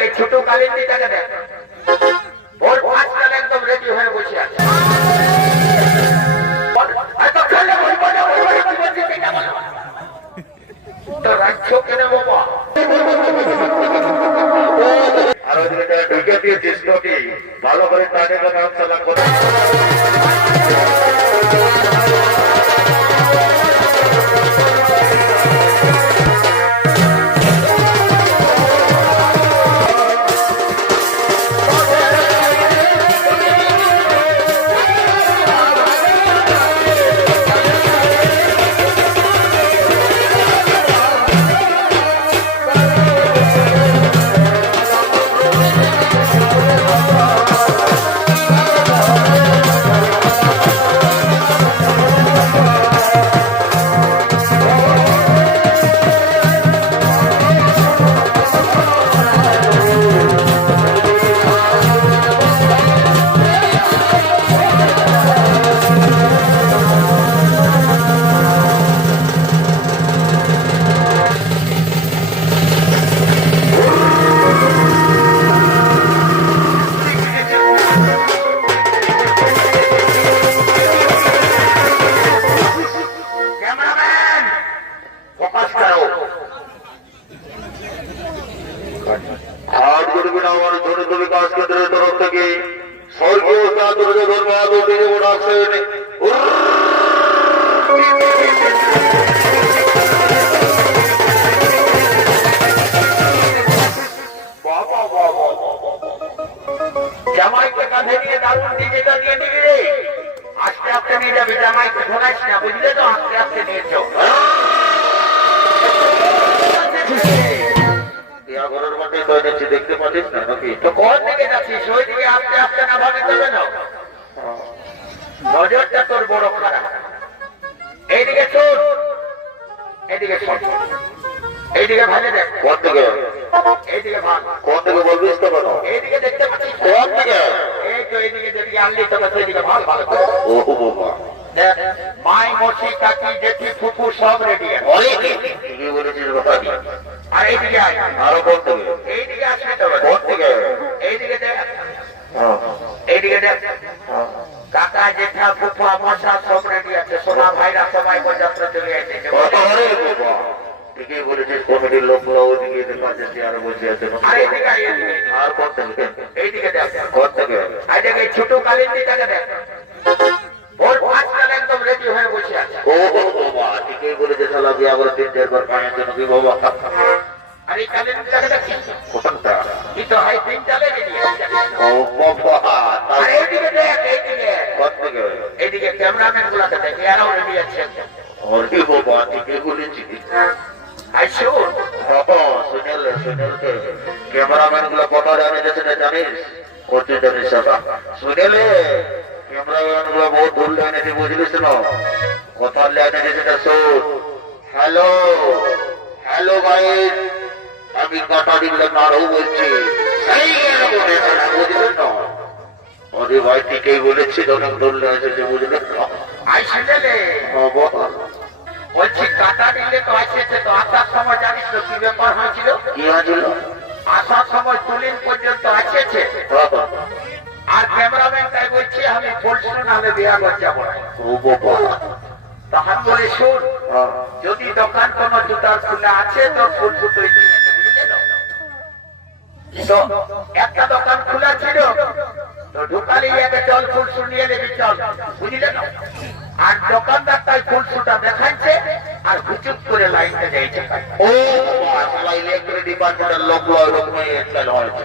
দেখে ছোট কালীন দেখ কেন আর দিয়ে ভালো করে তাদের হাত করবেন আমার ছোট বিকাশ কেন্দ্রের তরফ থেকে স্বর্গীয় ধর্মাদ ডাকছেন বাবা বাবা জামাইকে কাঁধে নিয়ে দারুণ ডিজিটা দিয়ে দিবি আস্তে আস্তে নিয়ে যাবি, জামাইকে ধরাইস না, বুঝলে তো? আস্তে আস্তে নিয়ে চল ঘরের মাঠে তো যাচ্ছি দেখতে পাচ্ছিস না নাকি? তো কোন দিকে যাচ্ছিস? ওই দিকে আস্তে আস্তে না ভাবে দেবে না। নজরটা তোর বড় খারাপ। এইদিকে চোর এইদিকে শোন এইদিকে ভালো দেখ। কোন থেকে এইদিকে ভাগ কোন থেকে বলবিস তো কেন এইদিকে দেখতে পাচ্ছিস কোন থেকে এই তো এইদিকে যেদিকে আনলি তবে সেইদিকে ভাগ ভালো ও বাবা। দেখ মাই মসি কাকি জেঠি ফুফু সব রেডি বলেছিস ভাই আর এইদিকে আয়। আরও কোন থেকে এইদিকে আসবে তবে কোন থেকে এইদিকে দেখ। হ্যাঁ, এইদিকে দেখ। হ্যাঁ। কাকা জেঠা ফুফা মশা সব রেডি আছে। সোনা ভাইরা সবাই পর্যাপ্ত চলে এসেছে ঠিকই বলেছিস কমিটির লোকগুলো ওদিকে দেখা যাচ্ছে আরও বসে আছে। আর। কোন থেকে এইদিকে দেখ। কোন থেকে দেখ এই ছোট কালীন দিটাকে দেখ। ওর পাঁচকাল একদম রেডি হয়ে বসে আছে। ও বাবা ঠিকই বলেছে শালা বিয়া করে তিন চারবার পায়ের জন্য। কি বাবা? কিন্তু ও বাবা আর দেখ থেকে ক্যামেরাম্যান গুলাকে দেখ এরাও রেডি আছে। ওরে বাবা বাবা সুনীল সুনীল ক্যামেরাম্যানগুলো কত জানে যে জানিস? কত জানিস বাবা। সুনীল ক্যামেরাম্যানগুলো বহুত লাইনে দিয়ে বুঝলিস না? লাইনে দিয়ে সেটা শোন হ্যালো হ্যালো গাইস আমি কাটা দিলে নাড়ু বলছি তারা বুঝলেন না আরে ভাই ঠিকই বলেছি অনেক দূর লাইনে বুঝলেন না আই শুনেলে বাবা বলছি কাটা দিলে তো আসছে তো আসার সময় জানিস তো কি ব্যাপার হয়েছিল কি হয়েছিল আসার সময় তুলিন পর্যন্ত আসছে আর ক্যামেরাম্যান তাই বলছি আমি বলছি না হলে বিয়া যাব বলে শুন যদি দোকান কোন জুতার খুলে আছে তো ফুল ফুটোই? তো একটা দোকান খোলা ছিল। তো ঢুকালি একটা জল ফুল শুনিয়ে নেবি চল। বুঝলে না আর দোকানদার তাই ফুল ফুটা দেখাচ্ছে আর হুচুক করে লাইনটা যাইছে। ও ইলেকট্রিক ডিপার্টমেন্টের লোক ওরকম একটা হয়েছে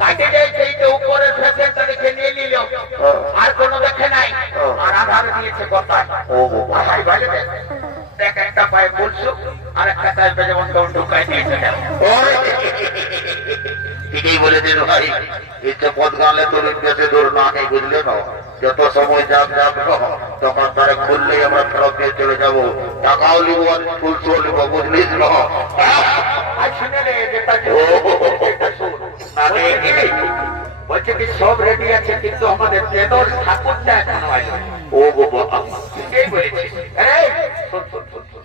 কাটে যাইছে এই যে উপরে ফেসেন্টটা দেখে নিয়ে নিল। আর কোনো দেখে নাই। আর আধার দিয়েছে কথায়। ও বাবা। ভাই দেখ দেখ একটা পায়ে বলছো আর একটা পায়ে যেমন ঢুকাই দিয়েছে। ওরে, ঠিকই বলেছেন ভাই ইচ্ছে পথ গালে তোর বেশি দূর না নেই বুঝলে না যত সময় যাব যাব তখন তারা খুললেই আমরা ফেরত দিয়ে চলে যাব। টাকাও লিবো আর ফুলসও লিবো বুঝলিস না? মানে বলছে কি সব রেডি আছে কিন্তু আমাদের ঠাকুরটা এখনও আসবে ও বাবা। কে বলেছিস এই, শোন, শোন, শোন, শোন।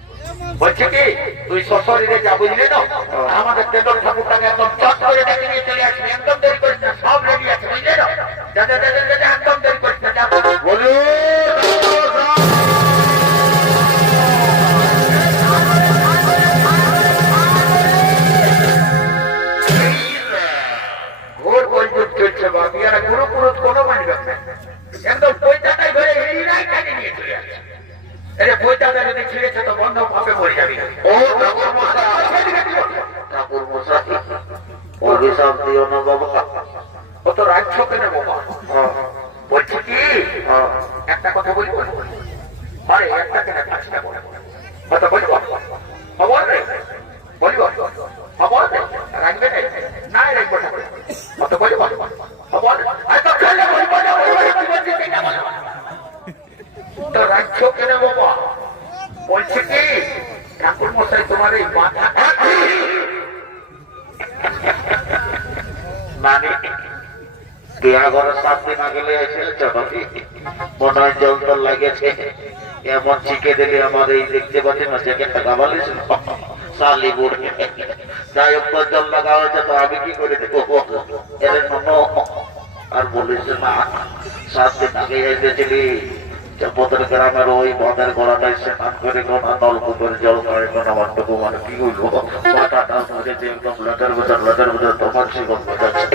বলছে কি তুই শ্বশুরে যা বুঝলি না আমাদের তেতল ঠাকুরটাকে একদম চট করে ডেকে নিয়ে চলে আসবি একদম দেরি করিস না সব রেডি আছে বুঝলে না যা যা যা, যা, যা, যা, একদম দেরি করিস না। ঘোর বৈদ্যুৎ চলছে বা বিয়ারা কোনো কোনো কোনো মানবে না আরে পৈতাটা যদি ছিঁড়েছে তো বন্ধ ভাবে মরে যাবি? ও ঠাকুর মশাই। ঠাকুর মশাই। অভিশাপ দিও না বাবা। ও তো রাজ্য কেন বাবা হ্যাঁ, বলছি কি? হ্যাঁ। একটা কথা বলব আরে একটা কেন পাঁচটা বলে কথা বলব খবর রে বলব খবর রে রাখবে না না রাখব ঠাকুর কত বলব খবর এত খেলে বলব না বলব না, তুই বলছিস এটা বলো। তো রাজ্য কেন বাবা বলছি কি ঠাকুর মশাই তোমার এই মাথা সাত দিন আগে যাই হোক আর না সাত দিন আগে এসেছিলি চপতের গ্রামের ওই বদের গড়াটাই স্নান করে কোন নলকূপের জল করে কোন আমার টুকু মানে কি লেটার বেটার লেটার বেটার তোমার থাক দূরে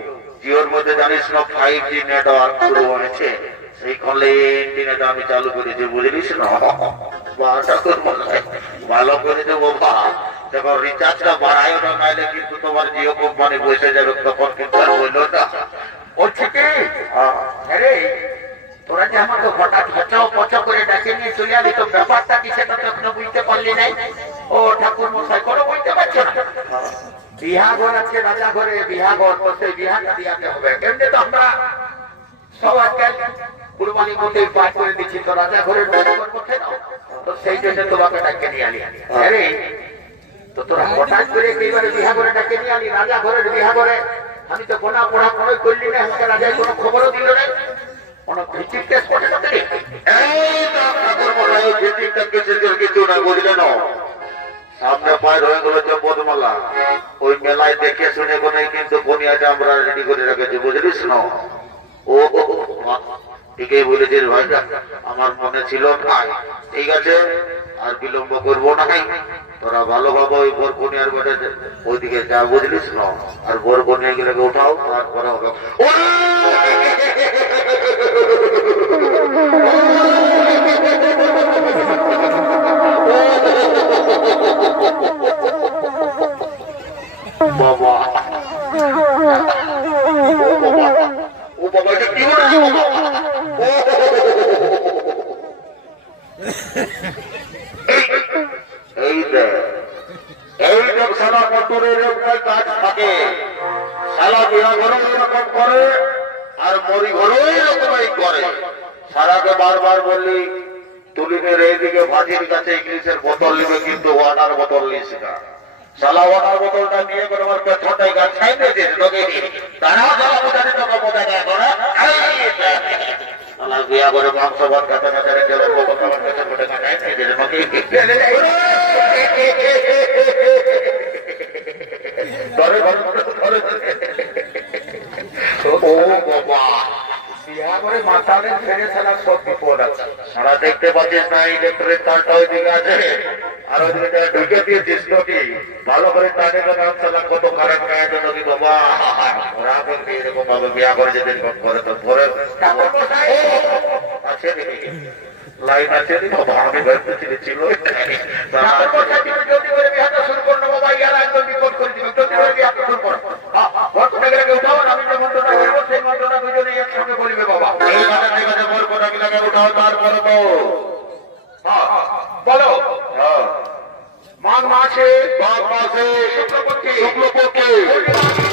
জিওর মধ্যে জানিস না ফাইভ জি নেটওয়ার্ক শুরু হয়েছে। সেই কলে ইন্টারনেট আমি চালু করেছি বুঝলিস না? ভালো করে দেবো, বা। রিচার্জটা বাড়ায় না, নাইলে কিন্তু তোমার জিও কোম্পানি বসে যাবে, তখন কিন্তু আর বলল না। আরে, তোরা যে আমাকে হঠাৎ হচাও পচা করে ডাকে নিয়ে চলে তো ব্যাপারটা কি সেটা তো এখনও বুঝতে পারলি নাই? ও ঠাকুর মশাই কোনো বুঝতে পারছ না? বিহাঘর আছে রাজা ঘরে বিহাঘর তো সেই বিহাটা দিয়াতে হবে। এমনি তো আমরা সব আজকাল কুরবানি মধ্যে পাঠ করে দিচ্ছি তো রাজা ঘরের করব কেন? তো সেই জন্য তোমাকে ডাকে নিয়ে আলি আরে তো তোরা হঠাৎ করে এইবারে বিহা করে ডাকে নিয়ে আলি রাজা ঘরের বিহা করে আমি তো গোনা পড়া কোনোই করলি না আমাকে রাজার কোনো খবরও দিল না। কোনো ভিত্তিক টেস্ট করে না। এই তো এই ভিত্তিকটা কিসের জন্য কিছু না বুঝলে না। সামনে পায়ের হয়ে গেল চম্পতমালা ওই মেলায় দেখে শুনে কোনে কিন্তু বনিয়াটা আমরা রেডি করে রেখেছি, বুঝলিস না? ও ঠিকই বলেছিস ভাইটা আমার মনে ছিল না ঠিক আছে, আর বিলম্ব করব না তোরা ভালোভাবে ওই বোর কনিয়ার বেটে, ওইদিকে যা, বুঝলিস না? আর বোর কনিয়া গেলে উঠাও, তারপরে হবে। ঘরে করে আর মরি ঘরেও এরকমই করে সারাকে বারবার বললি তুলিনের এইদিকে ভাজির কাছে ইংলিশের বোতল নিবে কিন্তু ওয়াটার বোতল নিস না সালা ওয়াটার বোতলটা নিয়ে করে আমার পেছনটাই গাছ খাই দিয়েছে তোকে তারাও সালা বোঝাতে তোকে বোঝা যায় করে সব বিপদ আছে। সারা দেখতে পাচ্ছিস না ইলেকট্রিক তারটা ওইদিকে আছে। আর ওইদিকে ঢুকে দিয়েছিস নাকি? ভালো করে তাদের নাম চালা কত কারেন্ট গায়ে নাকি বাবা। ওরা কিন্তু এরকম ভাবে বিয়া করে যেতে করে তো পরে আছে লাইন আছে রে বাবা আমি ছিল। বলো। মাঘ মাসে মাঘ মাসে শুক্লপক্ষে শুক্লপক্ষে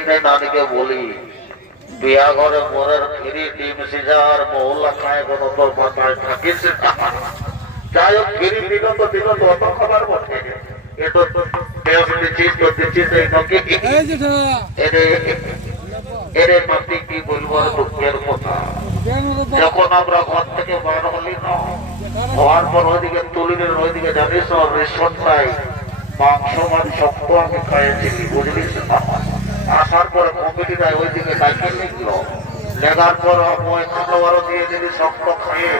কেটে নানিকে বলি বিয়া ঘরে মরের ফিরি ডিম সিজার মহল্লা খায় কোনো তোর মাথায় থাকিস যাই হোক ফিরি দিল তো দিল তো অত খবর বসে এটা যখন আমরা ঘর থেকে বার না জানিস নাই মাংস মানে সব আমি খাইছি বুঝলি না? পরে দেয় ওইদিকে সাইকেল পর দিয়ে শক্ত খাইয়ে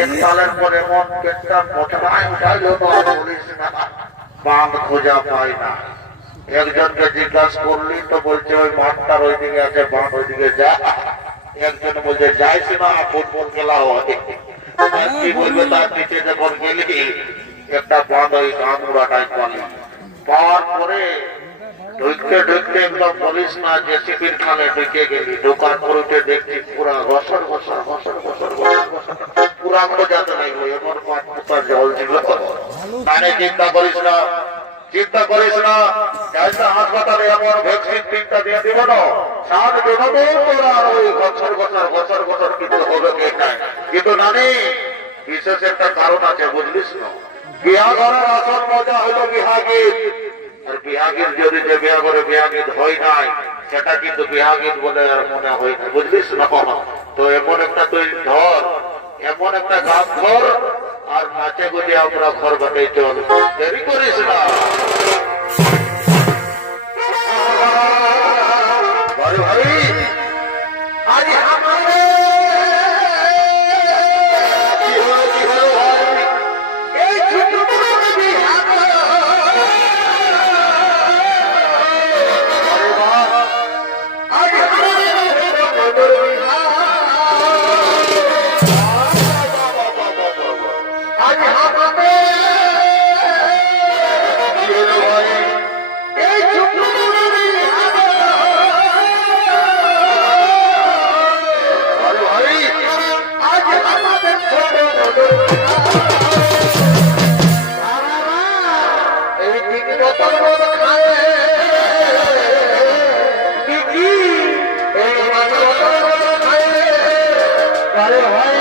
এক সালের পর এমন পেটটা না বাঁধ খোঁজা না। একজনকে জিজ্ঞাসা করলি তো বলছে, ওই মাঠটার ওইদিকে আছে, বাঁধ ওইদিকে যা। একজন বলছে যাইছি না ফুটবল খেলা হয়। কি বলবে তার নিচে যখন গেলি, একটা বাঁধ ওই গান উড়াটাই পাওয়ার পরে ঢুকতে ঢুকতে একদম বলিস না যে সিপির খানে ঢুকে গেলি। দোকান করে দেখছি পুরা ঘসর ঘসর ঘসর ঘসর ঘসর ঘসর পুরা খোঁজাতে লাগল এমন পাঁচ ফুটার জল ছিল মানে চিন্তা করিস না, চিন্তা করিস না। হাসপাতালে এমন ভ্যাকসিন তিনটা দিয়ে দিব না। সাত দেব তোরা ওই বছর বছর বছর বছর কিন্তু হবে কিন্তু নানি, বিশেষ একটা কারণ আছে, বুঝলিস না। বিয়া ঘরের আসল মজা হলো বিহাগীত। আর বিহাগীত যদি যে বিয়া করে বিহাগীত হয় নাই, সেটা কিন্তু বিহাগীত বলে আর মনে হয় না বুঝলিস না কখনো তো এমন একটা তুই ধর এমন একটা গান ধর আর নাচে গুলি আমরা ঘর বাটে চল। দেরি করিস না। দিদি এই